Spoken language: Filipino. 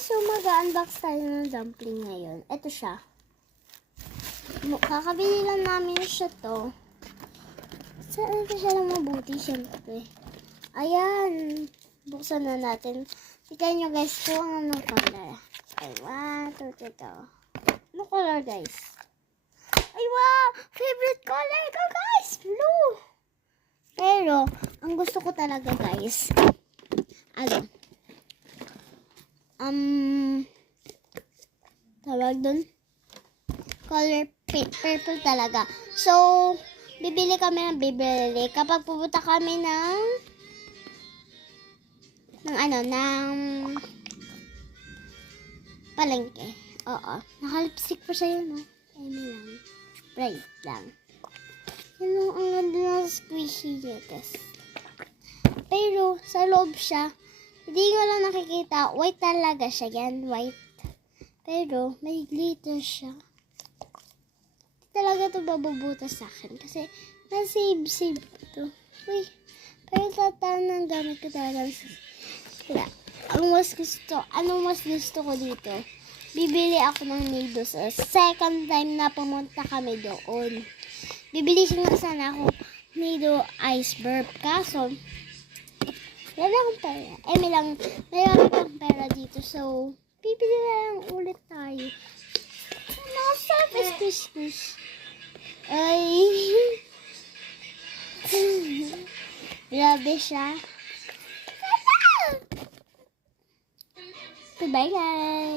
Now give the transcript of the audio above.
So mag-unbox tayo ng dumpling ngayon. Ito siya. Kakabili lang namin siya to. Saan ito siya lang mabuti, syempre. Ayan. Buksan na natin. Tignan nyo guys kung anong color. Okay, 1, 2, 3, go. Ano color guys? Ay wow! Favorite color ko guys! Blue! Pero, ang gusto ko talaga guys, tawag dun? Color purple talaga. So, bibili kami ng bibili. Kapag pupunta kami ng palengke. Oo. Naka-lipstick pa siya yun, no? Amy lang. Bright lang. Yan ang ganda ng squishy niya, guys. Pero, sa loob siya, hindi nga lang nakikita. White talaga siya. Yan, white. Pero, may glitter siya. Talaga to babubutas sa akin. Kasi, na-save ito. Uy, pero tatanang gamit ko talaga. Kaya, anong mas gusto ko dito? Bibili ako ng Nido sa second time na pumunta kami doon. Bibili nga sana ako Nido Ice Burp. Kaso, wala akong pera. May akong pera dito. So, bibili na lang ulit tayo. Naka-surface squish. Ay. Grabe siya. Bye guys.